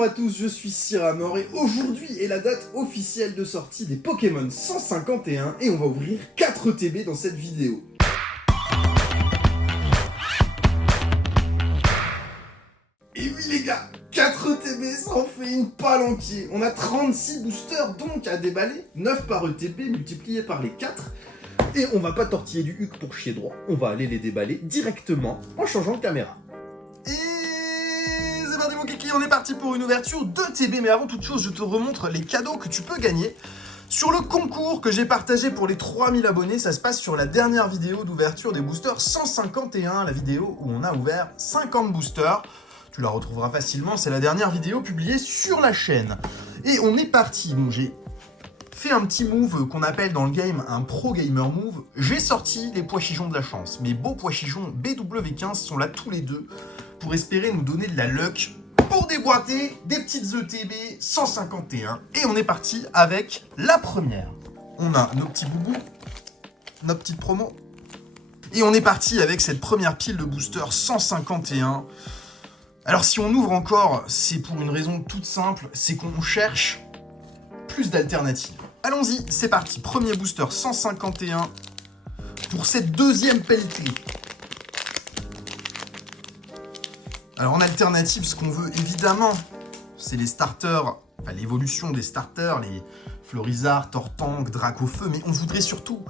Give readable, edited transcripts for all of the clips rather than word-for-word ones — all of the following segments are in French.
Bonjour à tous, je suis Cyramor et aujourd'hui est la date officielle de sortie des Pokémon 151 et on va ouvrir 4 TB dans cette vidéo. Et oui les gars, 4 TB ça en fait une palanquée. On a 36 boosters donc à déballer, 9 par ETB multiplié par les 4. Et on va pas tortiller du huc pour chier droit, on va aller les déballer directement en changeant de caméra. Et c'est parti mon kiki, on est parti pour une ouverture de TB, mais avant toute chose, je te remontre les cadeaux que tu peux gagner sur le concours que j'ai partagé pour les 3000 abonnés. Ça se passe sur la dernière vidéo d'ouverture des boosters 151, la vidéo où on a ouvert 50 boosters. Tu la retrouveras facilement, c'est la dernière vidéo publiée sur la chaîne. Et on est parti, donc j'ai fait un petit move qu'on appelle dans le game un pro gamer move. J'ai sorti les pois-chichons de la chance. Mes beaux pois-chichons BW15 sont là tous les deux pour espérer nous donner de la luck pour déboîter des petites ETB 151. Et on est parti avec la première. On a nos petits boubous, notre petite promo. Et on est parti avec cette première pile de booster 151. Alors si on ouvre encore, c'est pour une raison toute simple, c'est qu'on cherche plus d'alternatives. Allons-y, c'est parti. Premier booster 151 pour cette deuxième pelletée. Alors en alternative, ce qu'on veut évidemment, c'est les starters, enfin l'évolution des starters, les Florizard, Tortank, Dracofeu, mais on voudrait surtout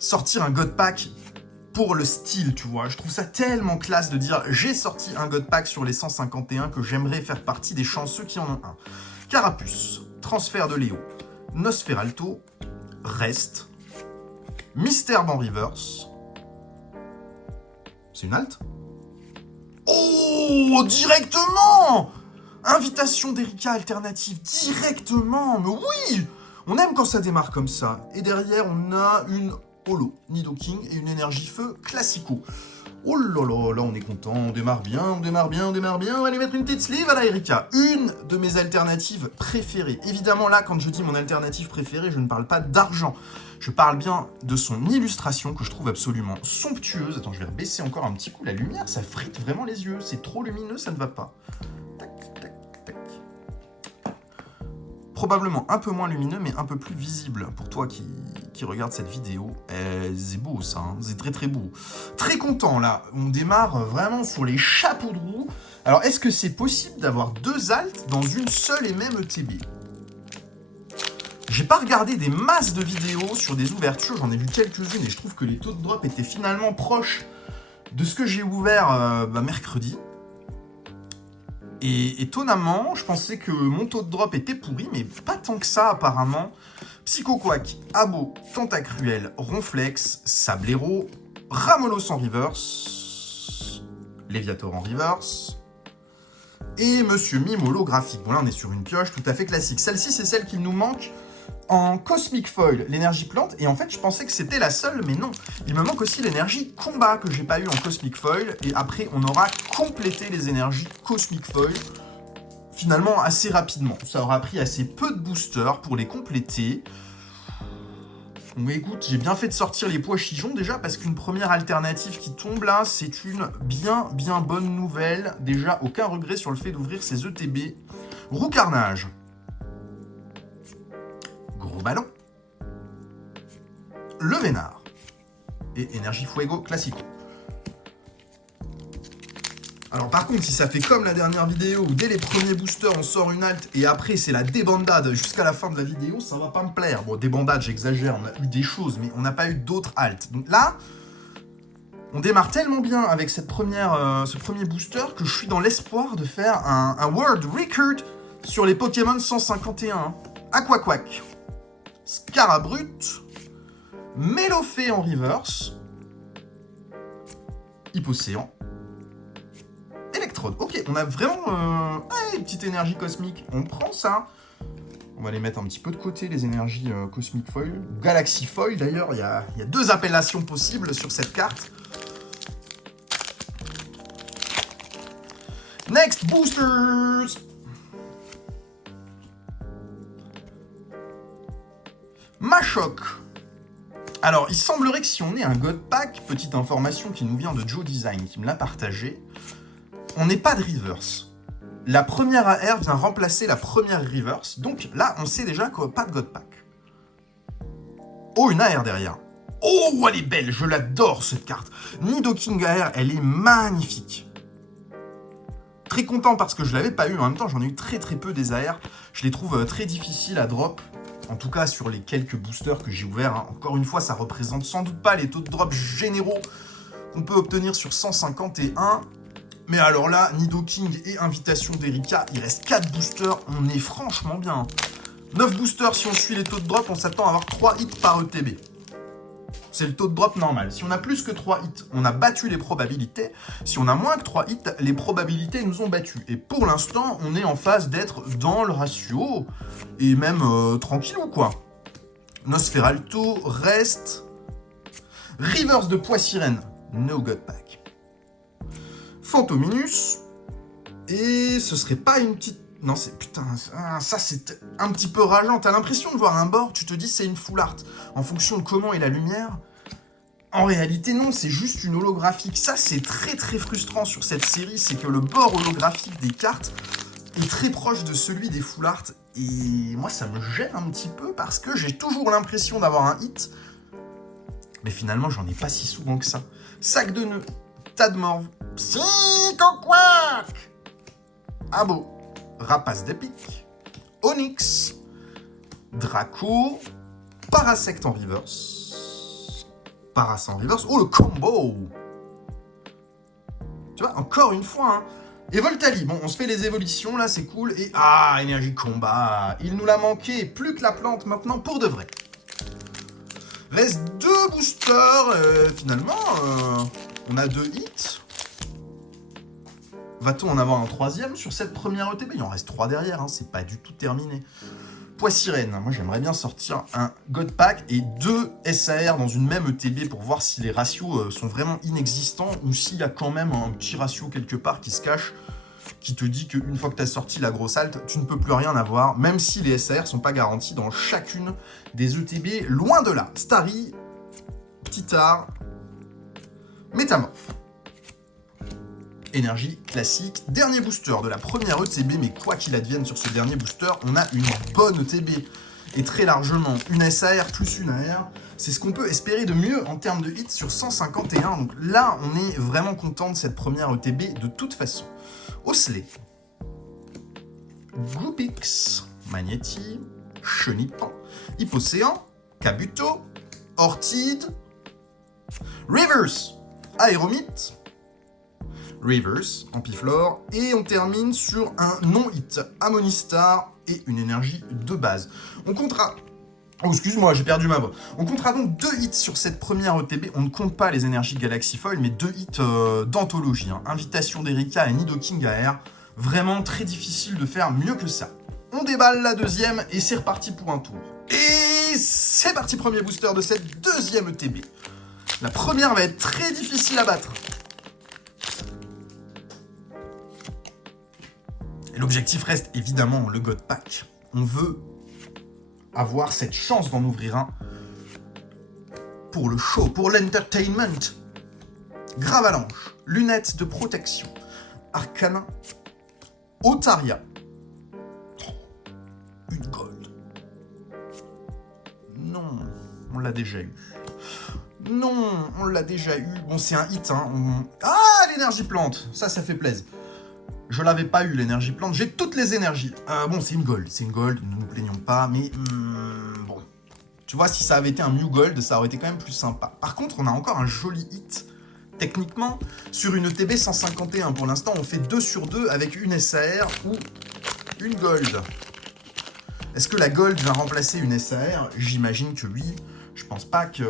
sortir un God Pack pour le style, tu vois. Je trouve ça tellement classe de dire j'ai sorti un God Pack sur les 151 que j'aimerais faire partie des chanceux qui en ont un. Carapuce, transfert de Léo, Nosferalto, Rest, Mystère en reverse. C'est une halte? Oh, directement! Invitation d'Erika alternative, directement, mais oui! On aime quand ça démarre comme ça. Et derrière, on a une holo, Nidoking et une énergie feu classico. Oh là là, là on est content, on démarre bien, on démarre bien, on démarre bien. On va aller mettre une petite sleeve à la Erika. Une de mes alternatives préférées. Évidemment là, quand je dis mon alternative préférée, je ne parle pas d'argent. Je parle bien de son illustration que je trouve absolument somptueuse. Attends, je vais rebaisser encore un petit coup la lumière, ça frite vraiment les yeux. C'est trop lumineux, ça ne va pas. Tac, tac, tac. Probablement un peu moins lumineux, mais un peu plus visible pour toi qui regarde cette vidéo. C'est beau ça, hein, c'est très très beau. Très content là, on démarre vraiment sur les chapeaux de roue. Alors est-ce que c'est possible d'avoir deux altes dans une seule et même ETB? J'ai pas regardé des masses de vidéos sur des ouvertures, j'en ai vu quelques-unes et je trouve que les taux de drop étaient finalement proches de ce que j'ai ouvert mercredi. Et étonnamment, je pensais que mon taux de drop était pourri, mais pas tant que ça apparemment. Psychoquack, Abo, Tentacruel, Ronflex, Sablero, Ramolos en reverse, Léviator en reverse, et Monsieur Mime holographique. Bon là on est sur une pioche tout à fait classique. Celle-ci c'est celle qui nous manque en Cosmic Foil, l'énergie plante, et en fait je pensais que c'était la seule, mais non. Il me manque aussi l'énergie combat que j'ai pas eu en Cosmic Foil, et après on aura complété les énergies Cosmic Foil, finalement assez rapidement. Ça aura pris assez peu de boosters pour les compléter. Donc écoute, j'ai bien fait de sortir les pois-chichons déjà, parce qu'une première alternative qui tombe là, c'est une bien bonne nouvelle. Déjà, aucun regret sur le fait d'ouvrir ces ETB. Roux Carnage. Gros ballon. Le Vénard. Et Énergie Fuego Classico. Alors par contre, si ça fait comme la dernière vidéo où dès les premiers boosters on sort une halte et après c'est la débandade jusqu'à la fin de la vidéo, ça va pas me plaire. Bon, débandade, j'exagère, on a eu des choses, mais on n'a pas eu d'autres haltes. Donc là, on démarre tellement bien avec ce premier booster que je suis dans l'espoir de faire un World Record sur les Pokémon 151. Aquaquack, Scarabrut, Mélofée en reverse, Hypocéan, Electrode. Ok, on a vraiment une petite énergie cosmique. On prend ça. On va les mettre un petit peu de côté, les énergies Cosmic Foil. Galaxy Foil, d'ailleurs, il y a deux appellations possibles sur cette carte. Next Boosters. Machoc. Alors, il semblerait que si on est un God Pack, petite information qui nous vient de Joe Design, qui me l'a partagé, on n'est pas de reverse. La première AR vient remplacer la première reverse. Donc là, on sait déjà que pas de God Pack. Oh, une AR derrière. Oh, elle est belle, je l'adore cette carte. Nidoking AR, elle est magnifique. Très content parce que je l'avais pas eu, en même temps j'en ai eu très peu des AR. Je les trouve très difficiles à drop. En tout cas sur les quelques boosters que j'ai ouverts. Hein. Encore une fois, ça représente sans doute pas les taux de drop généraux qu'on peut obtenir sur 151. Mais alors là, Nidoking et Invitation d'Erika, il reste 4 boosters, on est franchement bien. 9 boosters, si on suit les taux de drop, on s'attend à avoir 3 hits par ETB. C'est le taux de drop normal. Si on a plus que 3 hits, on a battu les probabilités. Si on a moins que 3 hits, les probabilités nous ont battus. Et pour l'instant, on est en phase d'être dans le ratio. Et même tranquillou, quoi. Nosferalto reste. Rivers de Poissirène, no God Pack. Phantominus. Et ce serait pas une petite... Non, c'est... Putain, ça c'est un petit peu rageant. T'as l'impression de voir un bord, tu te dis c'est une full art. En fonction de comment est la lumière. En réalité, non, c'est juste une holographique. Ça, c'est très frustrant sur cette série. C'est que le bord holographique des cartes est très proche de celui des full art. Et moi, ça me gêne un petit peu parce que j'ai toujours l'impression d'avoir un hit. Mais finalement, j'en ai pas si souvent que ça. Sac de nœuds, Tadmorve, Psychoquack, Abo, Rapace d'épique, Onyx, Draco, Parasect en reverse, Parasect en reverse, oh le combo. Tu vois, encore une fois, hein. Et Voltali, bon, on se fait les évolutions, là, c'est cool. Et, énergie combat, il nous l'a manqué, plus que la plante maintenant, pour de vrai. Reste 2 boosters, finalement, on a 2 hits. Va-t-on en avoir un 3e sur cette première ETB? Il en reste 3 derrière, hein, c'est pas du tout terminé. Poissirène, moi j'aimerais bien sortir un God Pack et 2 SAR dans une même ETB pour voir si les ratios sont vraiment inexistants ou s'il y a quand même un petit ratio quelque part qui se cache, qui te dit qu'une fois que tu as sorti la grosse halte, tu ne peux plus rien avoir, même si les SAR sont pas garantis dans chacune des ETB, loin de là. Starry, Ptitard, Métamorphe. Énergie classique. Dernier booster de la première ETB, mais quoi qu'il advienne sur ce dernier booster, on a une bonne ETB. Et très largement, une SAR plus une AR, c'est ce qu'on peut espérer de mieux en termes de hits sur 151. Donc là, on est vraiment content de cette première ETB de toute façon. Osley, Goopix, Magnéti, Chenipan, Hippocéan, Kabuto, Orchid, Rivers, Aéromite, Rivers, Ampiflore, et on termine sur un non-hit, Amonistar et une énergie de base. On comptera... Oh, excuse-moi, j'ai perdu ma voix. On comptera donc 2 hits sur cette première ETB. On ne compte pas les énergies Galaxy Foil, mais 2 hits d'anthologie. Hein. Invitation d'Erika et Nidoking AR. Vraiment très difficile de faire mieux que ça. On déballe la deuxième et c'est reparti pour un tour. Et c'est parti, premier booster de cette deuxième ETB. La première va être très difficile à battre. Et l'objectif reste évidemment le God Pack. On veut avoir cette chance d'en ouvrir un pour le show, pour l'entertainment. Gravalanche, lunettes de protection, Arcana, Otaria, une gold. Non, on l'a déjà eu. Non, on l'a déjà eu. Bon, c'est un hit, hein. Ah, l'énergie plante, ça fait plaisir. Je l'avais pas eu, l'énergie plante. J'ai toutes les énergies. Bon, c'est une gold, ne nous plaignons pas, mais bon. Tu vois, si ça avait été un Mew Gold, ça aurait été quand même plus sympa. Par contre, on a encore un joli hit, techniquement, sur une ETB 151. Pour l'instant, on fait 2 sur 2 avec une SAR ou une gold. Est-ce que la gold va remplacer une SAR? J'imagine que oui. Je pense pas que...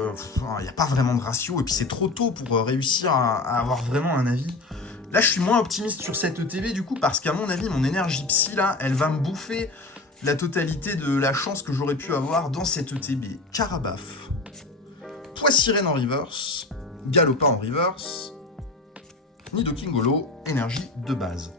Il n'y a pas vraiment de ratio, et puis c'est trop tôt pour réussir à avoir vraiment un avis. Là, je suis moins optimiste sur cette ETB, du coup, parce qu'à mon avis, mon énergie psy, là, elle va me bouffer la totalité de la chance que j'aurais pu avoir dans cette ETB. Carabaf, Poissirène en reverse, Galopin en reverse, Nidoking Holo, énergie de base.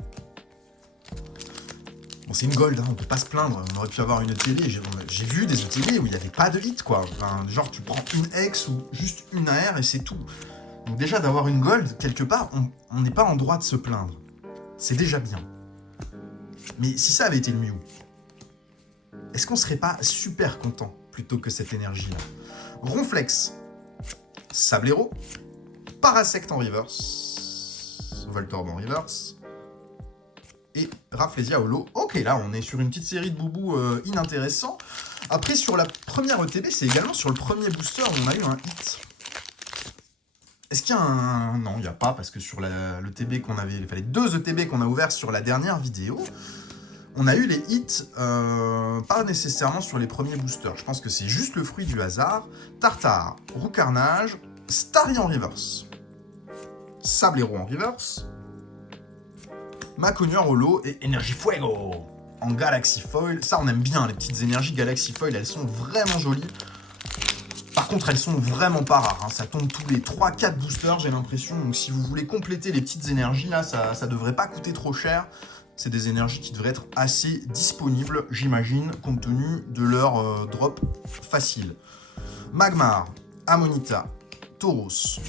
Bon, c'est une gold, hein, on peut pas se plaindre, on aurait pu avoir une ETB, j'ai vu des ETB où il n'y avait pas de hit, quoi. Enfin, genre, tu prends une X ou juste une AR et c'est tout. Donc déjà, d'avoir une gold, quelque part, on n'est pas en droit de se plaindre. C'est déjà bien. Mais si ça avait été le Mew, est-ce qu'on serait pas super content plutôt que cette énergie-là? Ronflex, Sablero, Parasect en reverse, Voltorb en reverse, et Rafflesia holo. Ok, là, on est sur une petite série de boubous inintéressants. Après, sur la première ETB, c'est également sur le premier booster où on a eu un hit. Est-ce qu'il y a un... Non, il n'y a pas, parce que sur l'ETB qu'on avait... Il fallait 2 ETB qu'on a ouverts sur la dernière vidéo. On a eu les hits, pas nécessairement sur les premiers boosters. Je pense que c'est juste le fruit du hasard. Tartare, Roucarnage, Starry en reverse, Sablero en reverse, Maconieur holo et Énergie Fuego en Galaxy Foil. Ça, on aime bien, les petites énergies Galaxy Foil, elles sont vraiment jolies. Par contre, elles sont vraiment pas rares, hein. Ça tombe tous les 3-4 boosters, j'ai l'impression. Donc si vous voulez compléter les petites énergies, là, ça devrait pas coûter trop cher. C'est des énergies qui devraient être assez disponibles, j'imagine, compte tenu de leur drop facile. Magmar, Amonita, Tauros,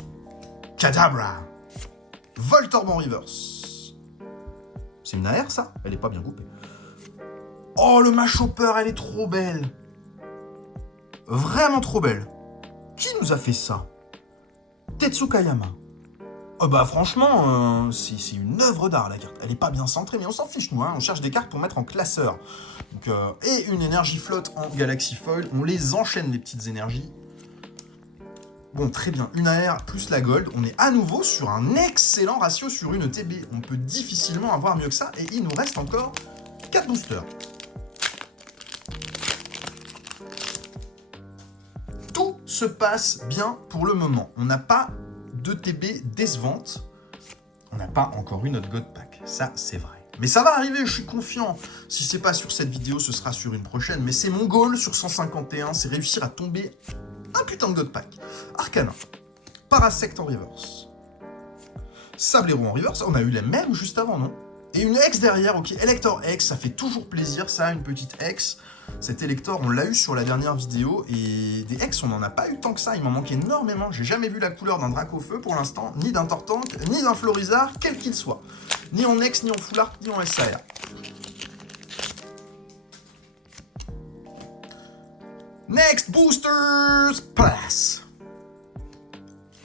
Kadabra, Voltorb en reverse. C'est une AR, ça? Elle est pas bien coupée. Oh, le Machopper, elle est trop belle. Vraiment trop belle. Qui nous a fait ça? Tetsukayama. Oh bah franchement, c'est une œuvre d'art la carte. Elle est pas bien centrée, mais on s'en fiche nous, hein. On cherche des cartes pour mettre en classeur. Donc, et une énergie flotte en Galaxy Foil. On les enchaîne les petites énergies. Bon, très bien. Une AR plus la gold. On est à nouveau sur un excellent ratio sur une ETB. On peut difficilement avoir mieux que ça. Et il nous reste encore 4 boosters. Tout se passe bien pour le moment. On n'a pas d'ETB décevante. On n'a pas encore eu notre God Pack. Ça, c'est vrai. Mais ça va arriver, je suis confiant. Si c'est pas sur cette vidéo, ce sera sur une prochaine. Mais c'est mon goal sur 151, c'est réussir à tomber un putain de God Pack. Arcana, Parasect en reverse, Sablero en reverse. On a eu les mêmes juste avant, non? Et une X derrière, ok. Elector X, ça fait toujours plaisir, ça, une petite X. Cet Elector, on l'a eu sur la dernière vidéo. Et des X, on n'en a pas eu tant que ça. Il m'en manque énormément. J'ai jamais vu la couleur d'un Dracofeu pour l'instant, ni d'un Tortank, ni d'un Florizard, quel qu'il soit. Ni en X, ni en Full Art, ni en SAR. Next Boosters Place.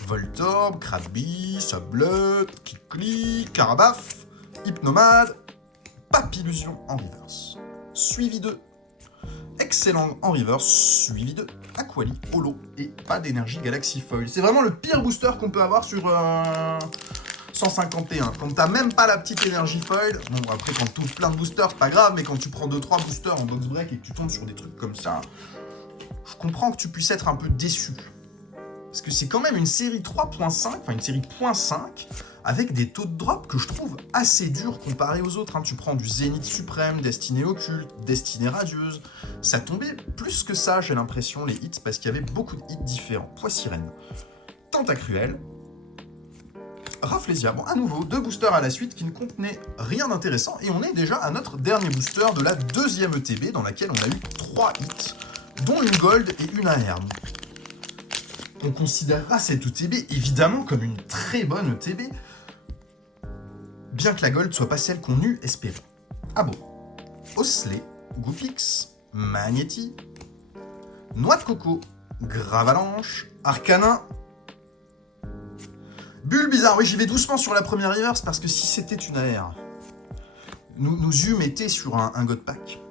Voltorb, Krabby, Sablette, Kikli, Carabaf, Hypnomade, Papillusion en reverse. Suivi de Excellent en reverse, suivi de Aquali, holo et pas d'énergie Galaxy Foil. C'est vraiment le pire booster qu'on peut avoir sur 151. Quand t'as même pas la petite énergie foil, bon après quand tu ouvres plein de boosters, c'est pas grave, mais quand tu prends 2-3 boosters en box break et que tu tombes sur des trucs comme ça, je comprends que tu puisses être un peu déçu. Parce que c'est quand même une série 3.5, enfin une série .5, avec des taux de drop que je trouve assez durs comparés aux autres. Hein. Tu prends du Zénith Suprême, Destinée Occulte, Destinée Radieuse. Ça tombait plus que ça, j'ai l'impression, les hits, parce qu'il y avait beaucoup de hits différents. Poissirène, Tentacruel, Rafflesia. Bon, à nouveau, 2 boosters à la suite qui ne contenaient rien d'intéressant. Et on est déjà à notre dernier booster de la deuxième ETB, dans laquelle on a eu 3 hits, dont une gold et une AR. On considérera cette ETB évidemment comme une très bonne ETB, bien que la gold soit pas celle qu'on eût espéré. Ah bon, Osselet, Goopix, Magnéti, Noix de Coco, Gravalanche, Arcanin, Bulle bizarre. Oui, j'y vais doucement sur la première reverse parce que si c'était une AR, nous eûmes été sur un God Pack.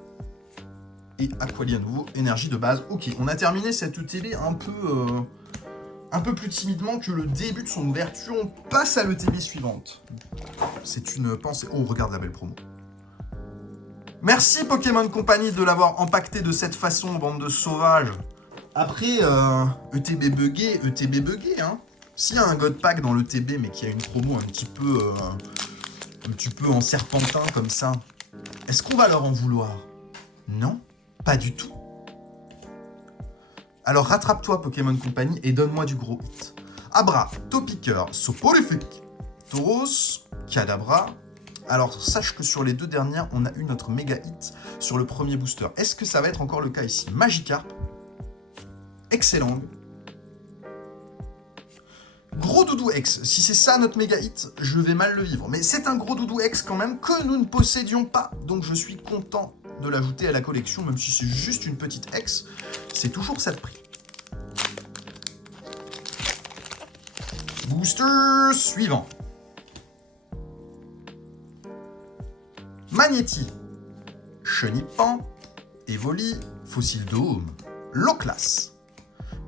Et Aquali à nouveau, énergie de base. Ok, on a terminé cette ETB un peu plus timidement que le début de son ouverture. On passe à l'ETB suivante. C'est une pensée... Oh, regarde la belle promo. Merci Pokémon Company de l'avoir empaqueté de cette façon, bande de sauvages. Après, ETB buggé, hein. S'il y a un God Pack dans l'ETB, mais qui a une promo un petit peu en serpentin comme ça, est-ce qu'on va leur en vouloir? Non, pas du tout. Alors rattrape-toi Pokémon Company et donne-moi du gros hit. Abra, Topiqueur, Soporifique, Tauros, Kadabra. Alors sache que sur les 2 dernières, on a eu notre méga hit sur le premier booster. Est-ce que ça va être encore le cas ici? Magikarp, Excellent, Gros doudou X, si c'est ça notre méga hit, je vais mal le vivre. Mais c'est un gros doudou X quand même que nous ne possédions pas. Donc je suis content de l'ajouter à la collection, même si c'est juste une petite X. C'est toujours ça de prix. Booster suivant. Magnéti, Chenipan, Evoli, Fossil Dome, Low Class,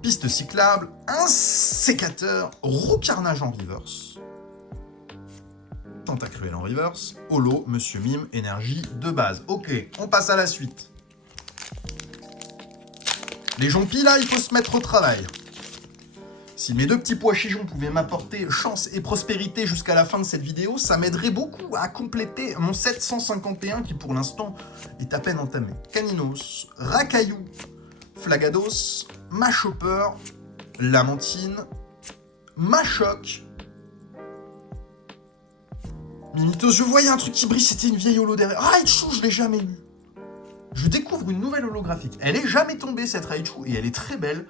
Piste cyclable, un sécateur, Roucarnage en reverse, Tentacruel en reverse, Holo, Monsieur Mime, énergie de base. Ok, on passe à la suite. Les jompis là, il faut se mettre au travail. Si mes deux petits pois chichons pouvaient m'apporter chance et prospérité jusqu'à la fin de cette vidéo, ça m'aiderait beaucoup à compléter mon 751 qui pour l'instant est à peine entamé. Caninos, Racaillou, Flagados, Machopper, Lamantine, Machoc, Mimitos, je voyais un truc qui brille, c'était une vieille holo derrière. Raichu, je l'ai jamais eu. Je découvre une nouvelle holographique. Elle est jamais tombée cette Raichu et elle est très belle.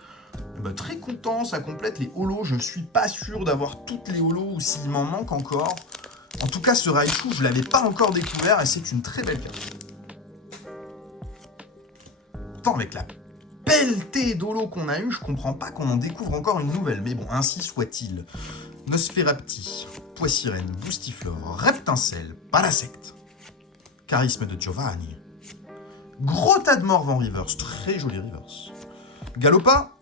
Bah, très content, ça complète les holos. Je suis pas sûr d'avoir toutes les holos ou s'il m'en manque encore. En tout cas, ce Raichu, je l'avais pas encore découvert et c'est une très belle carte. Tant avec la pelletée d'holos qu'on a eu, je comprends pas qu'on en découvre encore une nouvelle. Mais bon, ainsi soit-il. Nosferapti, Poissirène, Boostiflore, Reptincelle, Parasect, Charisme de Giovanni, Gros tas de morve en reverse, très joli reverse. Galopa,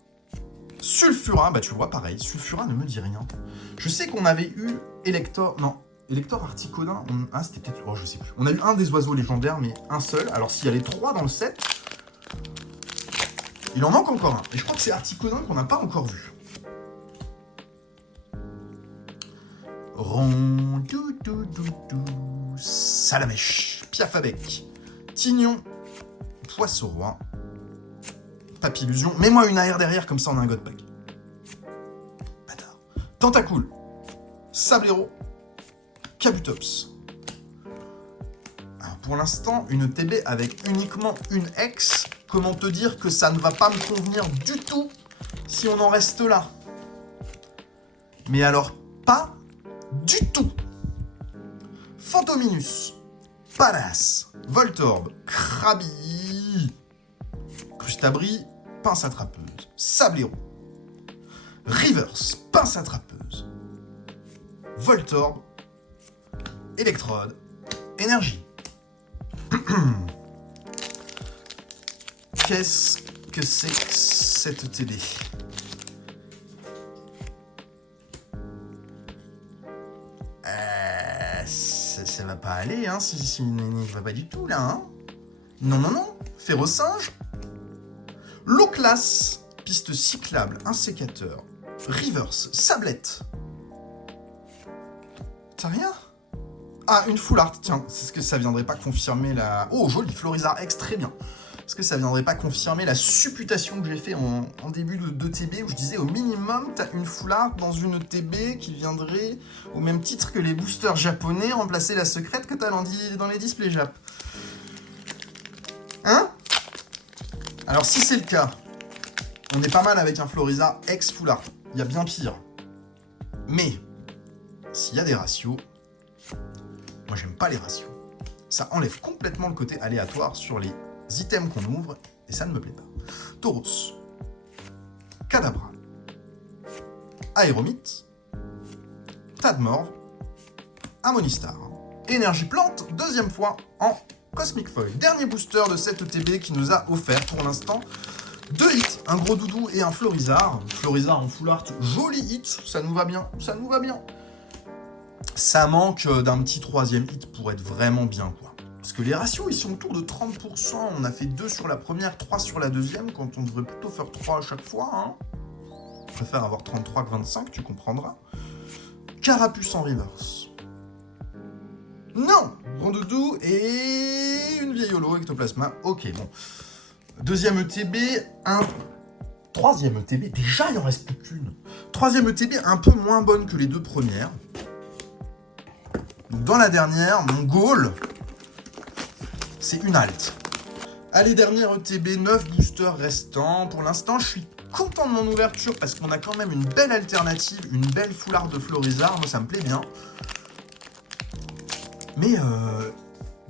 Sulfura, bah tu vois pareil, Sulfura ne me dit rien. Je sais qu'on avait eu Elector, non, Elector Articodin, ah c'était peut-être, oh je sais plus. On a eu un des oiseaux légendaires, mais un seul. Alors s'il y a les 3 dans le set, il en manque encore un. Et je crois que c'est Articodin qu'on n'a pas encore vu. Salamèche, Piafabec, Tignon, Poisson-Roi, Papillusion. Mets-moi une AR derrière, comme ça on a un God Pack. Bâtard. Tentacool, Sablero, Kabutops. Alors pour l'instant, une TB avec uniquement une X. Comment te dire que ça ne va pas me convenir du tout si on en reste là. Mais alors, pas du tout. Fantominus, Palas, Voltorb, Krabi, Crustabri, Pince attrapeuse, Sablero, Reverse, Pince attrapeuse, Voltorb, Électrode, Énergie. Qu'est-ce que c'est que cette TD ? Ça va pas aller, hein, si va pas du tout, là, hein. Non, non, non. Férocinge. Low Class. Piste cyclable, un sécateur. Reverse, Sablette. T'as rien ? Ah, une full art, tiens. Est-ce que ça viendrait pas confirmer la... Oh, joli, Florizard X, très bien. Est-ce que ça viendrait pas confirmer la supputation que j'ai fait en début de TB où je disais au minimum t'as une full art dans une TB qui viendrait au même titre que les boosters japonais remplacer la secrète que t'as dans les displays Jap. Hein ? Alors si c'est le cas, on est pas mal avec un Florizard X full art. Il y a bien pire. Mais s'il y a des ratios, moi j'aime pas les ratios. Ça enlève complètement le côté aléatoire sur les items qu'on ouvre, et ça ne me plaît pas. Tauros, Kadabra, Aéromite, Tadmorve, Amonistar, Énergie Plante, deuxième fois en Cosmic Foil. Dernier booster de cette ETB qui nous a offert pour l'instant 2 hits, un gros doudou et un Florizard. Florizard en full art, joli hit, ça nous va bien, ça nous va bien. Ça manque d'un petit 3e hit pour être vraiment bien, quoi. Parce que les ratios, ils sont autour de 30%. On a fait 2 sur la première, 3 sur la deuxième, quand on devrait plutôt faire 3 à chaque fois. Hein. Je préfère avoir 33 que 25, tu comprendras. Carapuce en reverse. Non, Rondoudou et une vieille holo, Ectoplasma. Ok, bon. Deuxième ETB, troisième ETB. Déjà, il en reste plus qu'une. Troisième ETB, un peu moins bonne que les 2 premières. Donc, dans la dernière, mon goal... c'est une halte. Allez, dernière ETB, 9 boosters restants. Pour l'instant, je suis content de mon ouverture parce qu'on a quand même une belle alternative, une belle foulard de Florizard. Moi, ça me plaît bien. Mais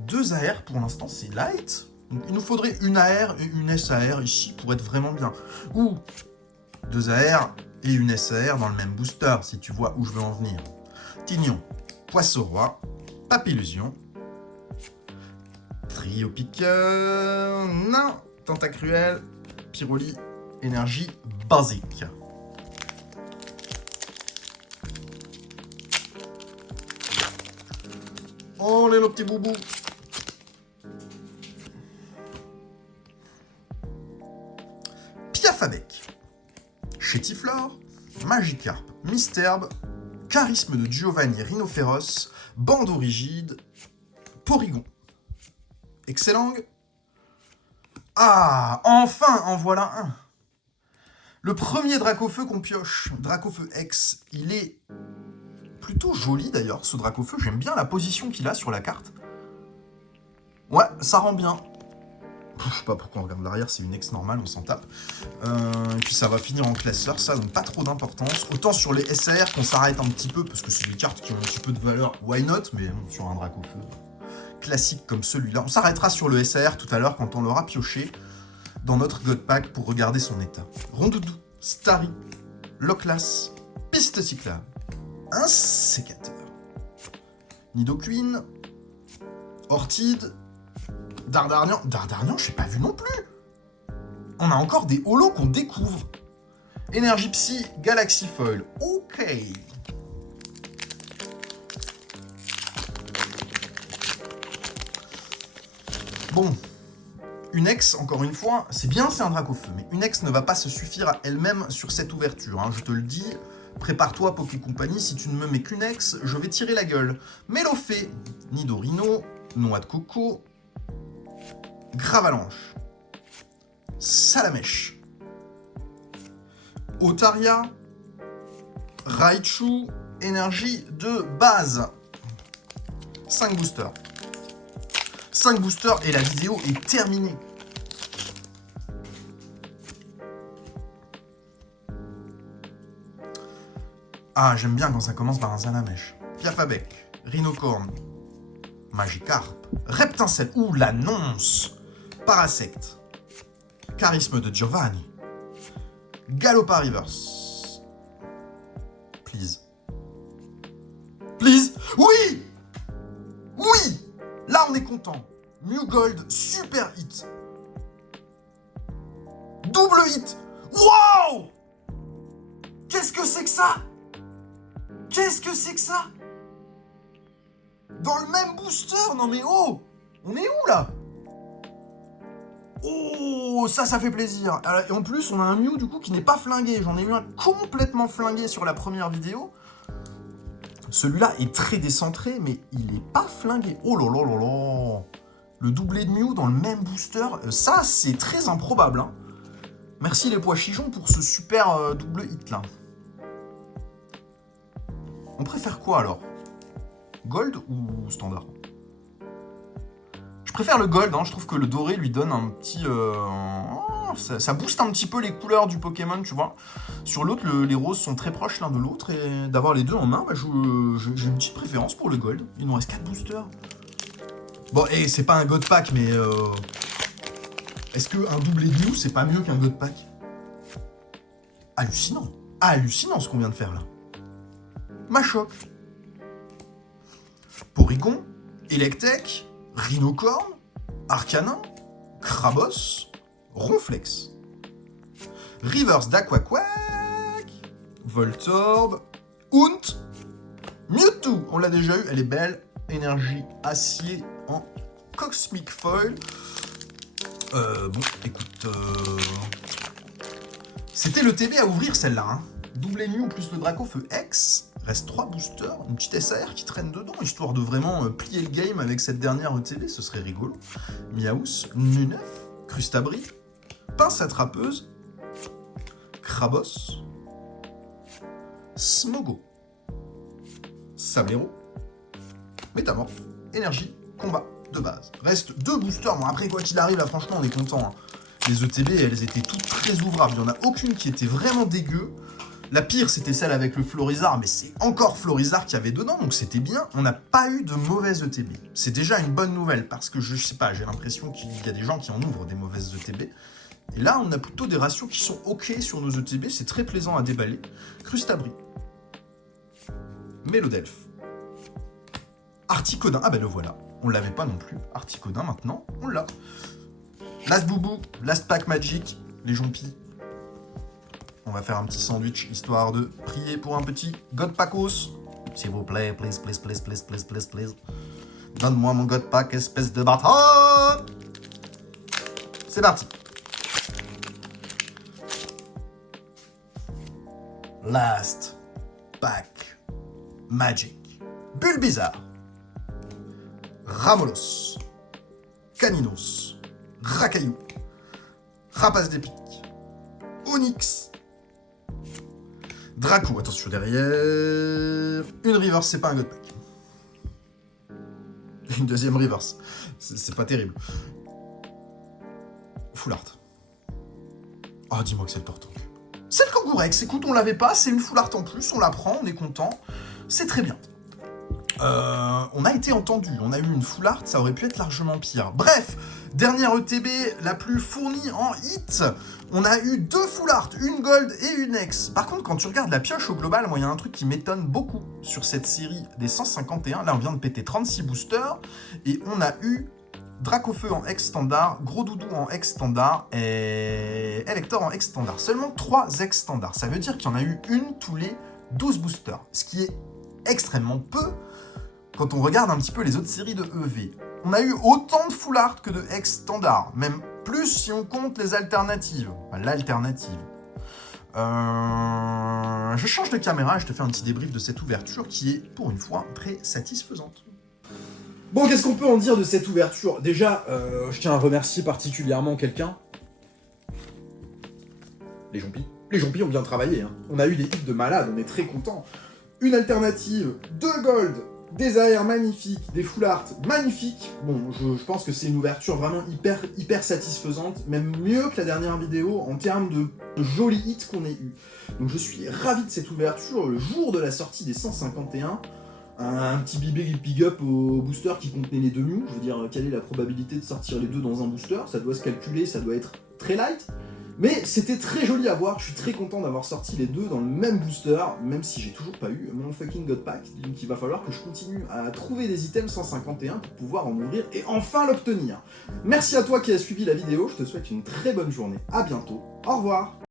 2 AR pour l'instant, c'est light. Donc, il nous faudrait une AR et une SAR ici pour être vraiment bien. Ou 2 AR et une SAR dans le même booster, si tu vois où je veux en venir. Tignon, Poisson-Roi, Papillusion, Trio Piqueur, non, Tentacruel, Pyroli, Énergie basique. Oh les petits boubous. Piafabec, Chétiflore, Magikarp, Misterbe, Charisme de Giovanni Rhinophéros, Bandeau Rigide, Porygon. Excellent. Ah, enfin en voilà un. Le premier Dracofeu qu'on pioche, Dracofeu X, il est plutôt joli d'ailleurs, ce Dracofeu. J'aime bien la position qu'il a sur la carte. Ouais, ça rend bien. Je sais pas pourquoi on regarde l'arrière, c'est une X normale, on s'en tape. Et puis ça va finir en classeur, ça, donc pas trop d'importance. Autant sur les SAR qu'on s'arrête un petit peu, parce que c'est des cartes qui ont un petit peu de valeur, why not, mais bon, sur un Dracofeu classique comme celui-là. On s'arrêtera sur le SAR tout à l'heure quand on l'aura pioché dans notre God Pack pour regarder son état. Rondoudou, Starry, Loclas, Piste Cyclable, un sécateur, Nidoqueen, Ortide, Dardarnian. Dardarnian, je n'ai pas vu non plus. On a encore des holos qu'on découvre. Énergie Psy, Galaxy Foil. Ok. Bon. Une X, encore une fois, c'est bien, c'est un Dracofeu, mais une X ne va pas se suffire à elle-même sur cette ouverture. Hein, je te le dis, prépare-toi, Poké Company, si tu ne me mets qu'une X, je vais tirer la gueule. Mélofée, Nidorino, Noix de Coco, Gravalanche, Salamèche, Otaria, Raichu, énergie de base. 5 boosters. 5 boosters et la vidéo est terminée. Ah, j'aime bien quand ça commence par un Salamèche. Piafabec, Rhinocorn, Magikarp, Reptincelle, ouh l'annonce, Parasect, Charisme de Giovanni, Galoppa Reverse. Please. Please. Oui. Oui. Là, on est content. Mew Gold, super hit. Double hit. Wow. Qu'est-ce que c'est que ça? Qu'est-ce que c'est que ça? Dans le même booster? Non mais oh! On est où là? Oh, ça fait plaisir. Et en plus, on a un Mew du coup qui n'est pas flingué. J'en ai eu un complètement flingué sur la première vidéo. Celui-là est très décentré, mais il n'est pas flingué. Oh là là là là. Le doublé de Mew dans le même booster, ça c'est très improbable. Hein. Merci les pois chichons pour ce super double hit là. On préfère quoi alors? Gold ou standard? Je préfère le gold, hein. Je trouve que le doré lui donne un petit... ça booste un petit peu les couleurs du Pokémon, tu vois. Sur l'autre, les roses sont très proches l'un de l'autre, et d'avoir les deux en main, bah, j'ai une petite préférence pour le gold. Il nous reste 4 boosters. Bon, et c'est pas un God Pack, mais... Est-ce qu'un doublé de Mew, c'est pas mieux qu'un God Pack? Hallucinant. Hallucinant ce qu'on vient de faire là. Machoc, Porygon, Electek, Rhinocorn, Arcanin, Krabos, Ronflex, Reverse d'Aquaquack, Voltorb, Hunt, Mewtwo, on l'a déjà eu, elle est belle, énergie acier en Cosmic Foil. Bon, écoute, c'était le TB à ouvrir celle-là, hein. Double Mew plus le Dracofeu X. Reste 3 boosters, une petite SAR qui traîne dedans, histoire de vraiment plier le game avec cette dernière ETB, ce serait rigolo. Miaous, Nunef, Crustabri, Pince attrapeuse, Krabos, Smogo, Sablero, Métamorphe, Énergie, Combat de base. Reste 2 boosters, bon après quoi qu'il arrive, là franchement on est content. Hein. les ETB, elles étaient toutes très ouvrables. Il n'y en a aucune qui était vraiment dégueu. La pire, c'était celle avec le Florizard, mais c'est encore Florizard qu'il y avait dedans, donc c'était bien. On n'a pas eu de mauvaises ETB. C'est déjà une bonne nouvelle, parce que je sais pas, j'ai l'impression qu'il y a des gens qui en ouvrent des mauvaises ETB. Et là, on a plutôt des ratios qui sont ok sur nos ETB, c'est très plaisant à déballer. Crustabri. Mélodelphe. Articodin, ah ben le voilà. On l'avait pas non plus. Articodin, maintenant, on l'a. Last Boubou, Last Pack Magic, les Jompis. On va faire un petit sandwich, histoire de prier pour un petit God Packos. S'il vous plaît, please, please, please, please, please, please, please. Donne-moi mon God Pack, espèce de bâtard. C'est parti. Last Pack Magic. Bulbizarre. Ramolos. Caninos. Racaillou. Rapace d'épique. Onyx. Draco, attention derrière. Une reverse, c'est pas un God Pack. Une deuxième reverse. C'est pas terrible. Full art. Oh, dis-moi que c'est le Tortank. C'est le Kangourex. Écoute, on l'avait pas, c'est une full art en plus, on la prend, on est content. C'est très bien. On a été entendu, on a eu une full art, ça aurait pu être largement pire. Bref, dernière ETB la plus fournie en hit. On a eu 2 full art, une gold et une ex. Par contre, quand tu regardes la pioche au global, moi, il y a un truc qui m'étonne beaucoup sur cette série des 151. Là, on vient de péter 36 boosters et on a eu Dracofeu en ex standard, Gros Doudou en ex standard et Elector en ex standard. Seulement 3 ex standards. Ça veut dire qu'il y en a eu une tous les 12 boosters, ce qui est extrêmement peu quand on regarde un petit peu les autres séries de EV. On a eu autant de full art que de ex standard, même plus si on compte les alternatives. Enfin, l'alternative. Je change de caméra et je te fais un petit débrief de cette ouverture qui est, pour une fois, très satisfaisante. Bon, qu'est-ce qu'on peut en dire de cette ouverture? Déjà, je tiens à remercier particulièrement quelqu'un. Les Jompis. Les Jompis ont bien travaillé, hein. On a eu des hits de malade, on est très contents. Une alternative, 2 gold, des AR magnifiques, des full art magnifiques. Bon, je pense que c'est une ouverture vraiment hyper satisfaisante, même mieux que la dernière vidéo en termes de jolis hits qu'on ait eu. Donc je suis ravi de cette ouverture, le jour de la sortie des 151. Un petit big up au booster qui contenait les 2 Mew. Je veux dire, quelle est la probabilité de sortir les 2 dans un booster? Ça doit se calculer, ça doit être très light. Mais c'était très joli à voir, je suis très content d'avoir sorti les 2 dans le même booster, même si j'ai toujours pas eu mon fucking God Pack, donc il va falloir que je continue à trouver des items 151 pour pouvoir en ouvrir et enfin l'obtenir. Merci à toi qui as suivi la vidéo, je te souhaite une très bonne journée, à bientôt, au revoir.